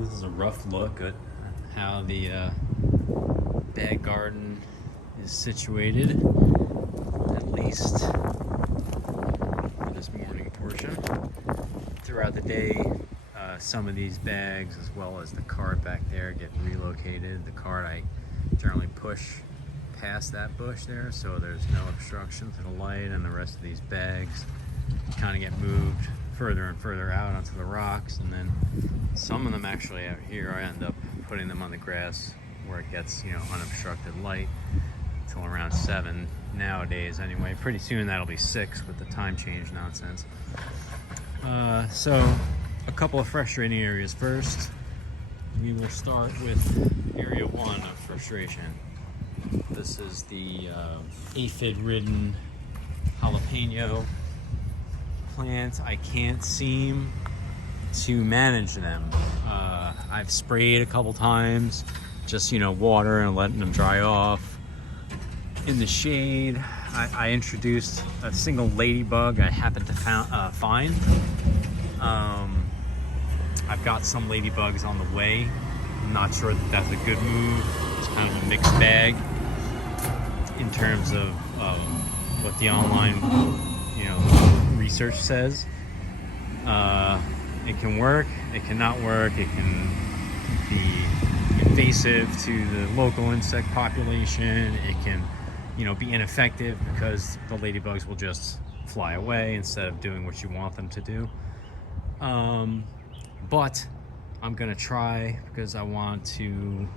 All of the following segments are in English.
This is a rough look at how the bag garden is situated, at least for this morning portion. Throughout the day, some of these bags, as well as the cart back there, get relocated. The cart I generally push past that bush there, so there's no obstruction to the light, and the rest of these bags kind of get moved further and further out onto the rocks, and then some of them actually out here I end up putting them on the grass where it gets, you know, unobstructed light till around 7 nowadays anyway. Pretty soon that'll be 6 with the time change nonsense. So a couple of frustrating areas. First, we will start with area 1 of frustration. This is the aphid-ridden jalapeno plant. I can't seem to manage them. I've sprayed a couple times, just, you know, water and letting them dry off in the shade. I introduced a single ladybug I happened to find. I've got some ladybugs on the way. I'm not sure that that's a good move. It's kind of a mixed bag in terms of what the online, you know, research says. It can work, it cannot work, it can be invasive to the local insect population, it can, you know, be ineffective because the ladybugs will just fly away instead of doing what you want them to do. But I'm gonna try, because I want to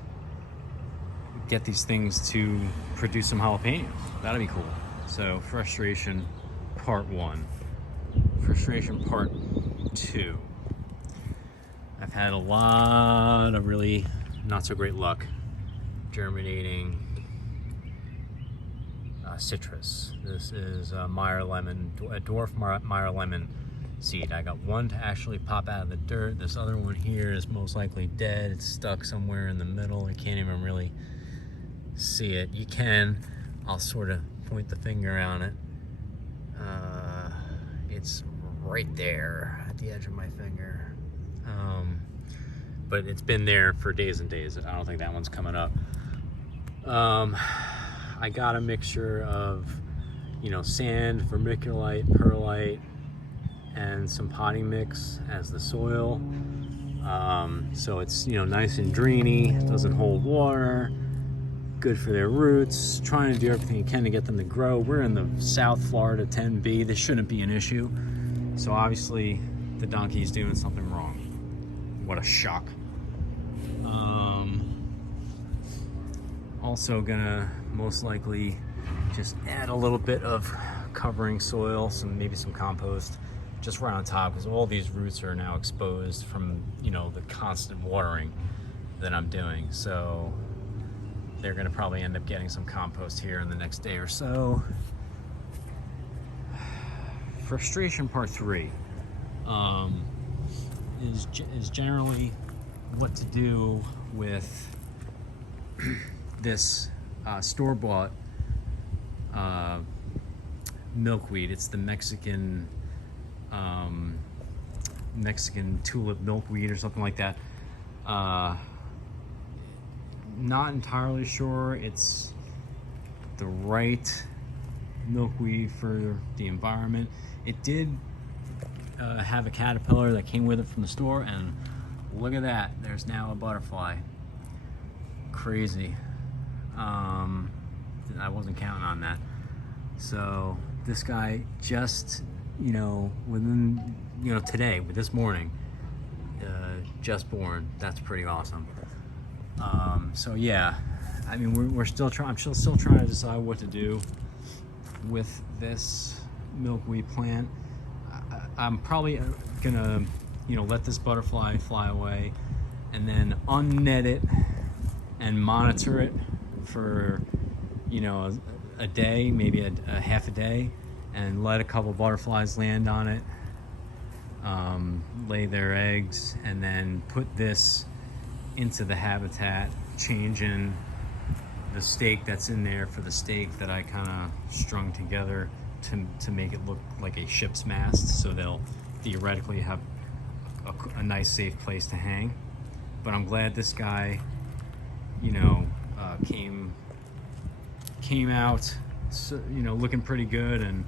get these things to produce some jalapenos. That'd be cool. So frustration part 1. Frustration part 2. I've had a lot of really not so great luck germinating citrus. This is Meyer lemon, a dwarf Meyer lemon seed. I got one to actually pop out of the dirt. This other one here is most likely dead. It's stuck somewhere in the middle. You can't even really see it. You can. I'll sort of point the finger on it. It's right there at the edge of my finger. But it's been there for days and days. I don't think that one's coming up. I got a mixture of, you know, sand, vermiculite, perlite, and some potting mix as the soil. So it's, you know, nice and drainy, doesn't hold water, good for their roots. Trying to do everything you can to get them to grow. We're in the South Florida 10B. This shouldn't be an issue. So obviously the donkey's doing something wrong. What a shock. Also gonna most likely just add a little bit of covering soil, maybe some compost, just right on top, because all these roots are now exposed from, you know, the constant watering that I'm doing. So they're gonna probably end up getting some compost here in the next day or so. Frustration part 3 is generally what to do with this store-bought milkweed. It's the Mexican tulip milkweed or something like that. Not entirely sure it's the right milkweed for the environment. It did have a caterpillar that came with it from the store, and look at that, there's now a butterfly. Crazy. I wasn't counting on that. So this guy just, you know, within, you know, today, with this morning, just born. That's pretty awesome. So yeah, I mean, we're still trying. I'm still trying to decide what to do with this milkweed plant. I'm probably gonna, you know, let this butterfly fly away, and then unnet it and monitor it for, you know, a day, maybe a half a day, and let a couple butterflies land on it, lay their eggs, and then put this into the habitat, changing the stake that's in there for the stake that I kind of strung together to make it look like a ship's mast, so they'll theoretically have a nice safe place to hang. but I'm glad this guy, you know, came out, you know, looking pretty good and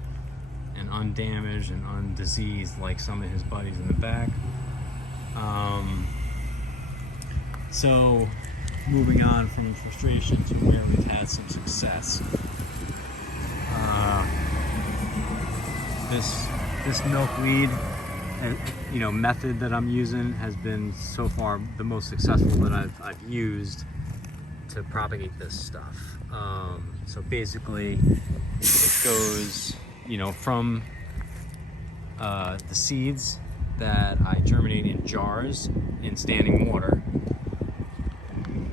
undamaged and undiseased like some of his buddies in the back. So moving on from frustration to where we've had some success. This milkweed, you know, method that I'm using has been so far the most successful that I've used to propagate this stuff. So basically, it goes, you know, from the seeds that I germinate in jars in standing water.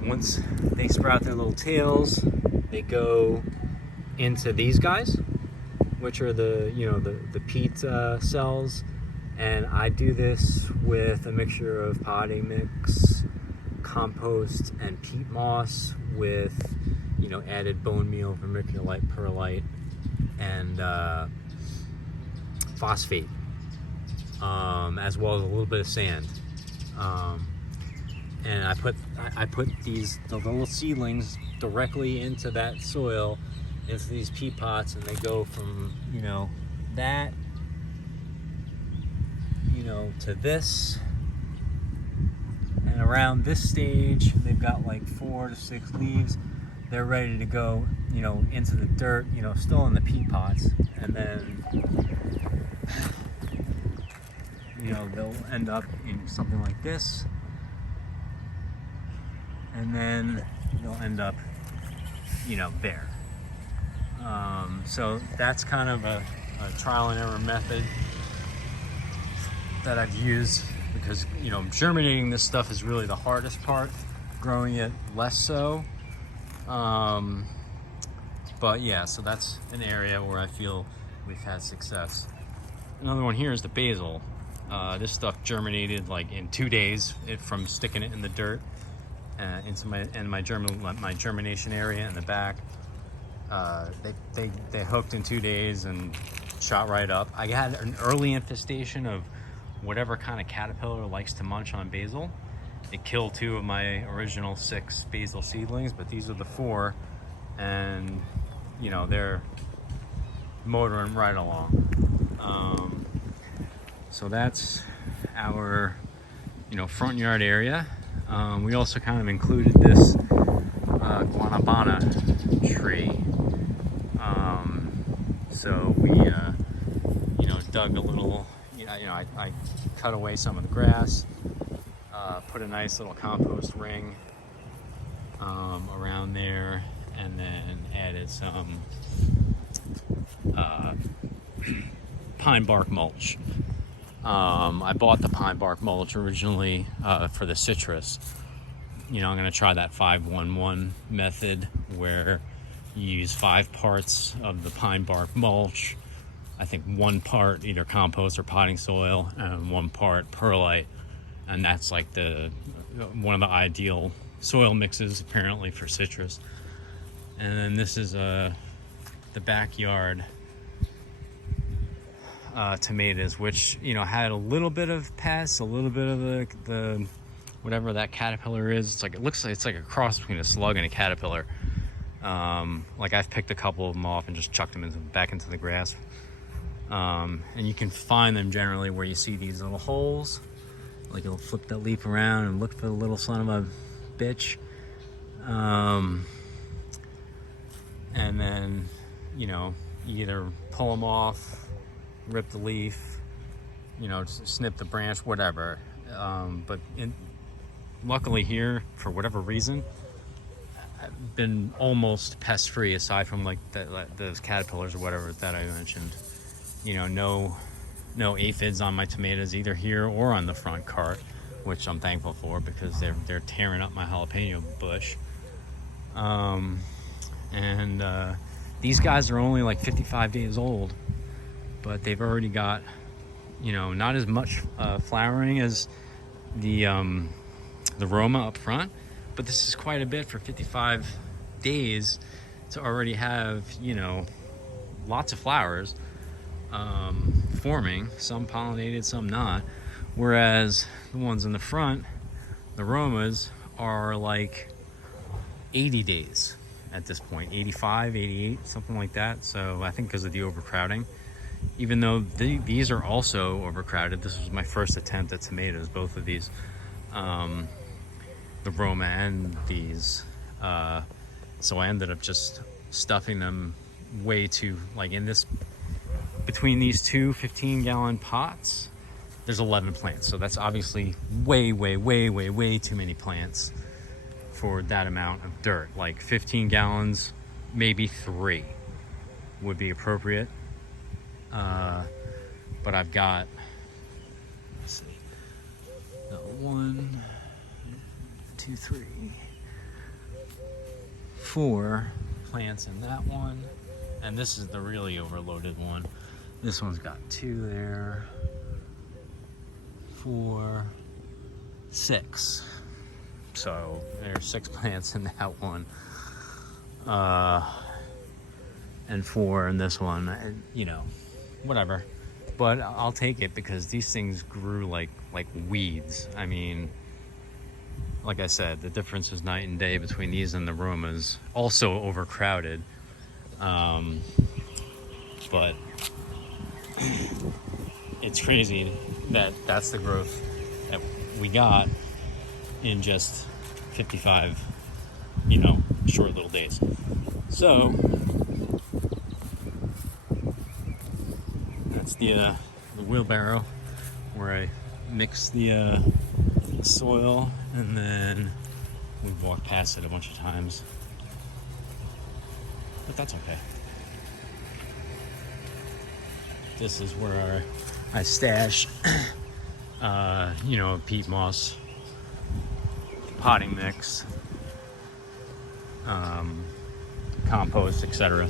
Once they sprout their little tails, they go into these guys, which are the, you know, the peat cells. And I do this with a mixture of potting mix, compost, and peat moss with, you know, added bone meal, vermiculite, perlite, and phosphate, as well as a little bit of sand. And I put the little seedlings directly into that soil, into these peat pots, and they go from, you know, that, you know, to this. And around this stage, they've got like 4 to 6 leaves. They're ready to go, you know, into the dirt, you know, still in the peat pots. And then, you know, they'll end up in something like this. And then they'll end up, you know, there. So that's kind of a trial and error method that I've used, because, you know, germinating this stuff is really the hardest part, growing it less so. But yeah, so that's an area where I feel we've had success. Another one here is the basil. This stuff germinated like in 2 days from sticking it in the dirt into my germination area in the back. They hooked in 2 days and shot right up. I had an early infestation of whatever kind of caterpillar likes to munch on basil. It killed 2 of my original 6 basil seedlings, but these are the 4, and, you know, they're motoring right along. So that's our, you know, front yard area. We also kind of included this guanabana tree. So we, you know, dug a little, you know, I cut away some of the grass, put a nice little compost ring around there, and then added some pine bark mulch. I bought the pine bark mulch originally for the citrus. You know, I'm going to try that 5-1-1 method, where you use 5 parts of the pine bark mulch, I think 1 part either compost or potting soil, and 1 part perlite. And that's like one of the ideal soil mixes apparently for citrus. And then this is the backyard tomatoes, which, you know, had a little bit of pests, a little bit of the whatever that caterpillar is. It's like, it looks like it's like a cross between a slug and a caterpillar. Like, I've picked a couple of them off and just chucked them back into the grass. And you can find them generally where you see these little holes. Like, you'll flip that leaf around and look for the little son of a bitch. And then, you know, you either pull them off, rip the leaf, you know, snip the branch, whatever. But luckily here, for whatever reason, I've been almost pest-free, aside from like those caterpillars or whatever that I mentioned. You know, no aphids on my tomatoes, either here or on the front cart, which I'm thankful for, because they're tearing up my jalapeno bush. These guys are only like 55 days old, but they've already got, you know, not as much flowering as the Roma up front, but this is quite a bit for 55 days to already have, you know, lots of flowers forming, some pollinated, some not. Whereas the ones in the front, The Romas are like 80 days at this point, 85, 88, something like that. So I think because of the overcrowding, even though these are also overcrowded. This was my first attempt at tomatoes, both of these, the Roma and these. So I ended up just stuffing them way too, like in this, between these two 15-gallon pots, there's 11 plants. So that's obviously way too many plants for that amount of dirt. Like 15 gallons, maybe 3 would be appropriate. But I've got, let's see, 1, 2, 3, 4 plants in that one, and this is the really overloaded one. This one's got 2 there, 4, 6. So there's 6 plants in that one, and 4 in this one, and you know, whatever. But I'll take it because these things grew like weeds. I mean, like I said, the difference is night and day between these and the Romas. Also overcrowded, but it's crazy that that's the growth that we got in just 55, you know, short little days. So that's the wheelbarrow where I mix the soil, and then we've walked past it a bunch of times, but that's okay. This is where I stash you know, peat moss, potting mix, compost, etc.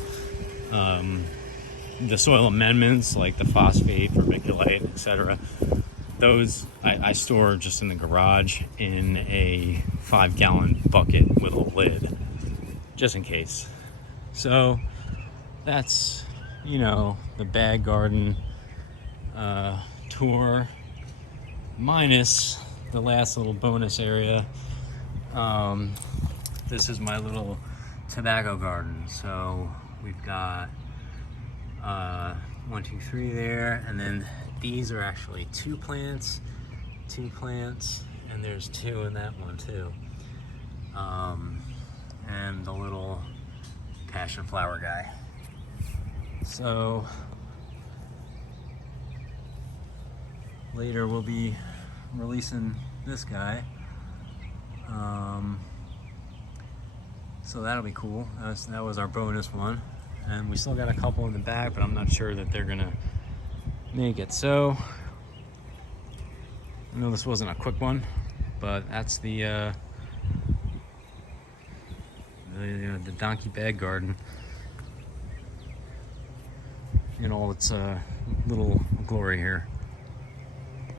The soil amendments like the phosphate, vermiculite, etc. Those I store just in the garage in a 5-gallon bucket with a lid, just in case. So that's, you know, the bag garden tour, minus the last little bonus area. This is my little tobacco garden. So we've got 1, 2, 3 there, and then these are actually 2 plants, and there's 2 in that one too. And the little passion flower guy. So later we'll be releasing this guy. So that'll be cool. That was our bonus one. And we still got a couple in the back, but I'm not sure that they're gonna make it. So I know this wasn't a quick one, but that's the donkey bag garden in all its little glory here.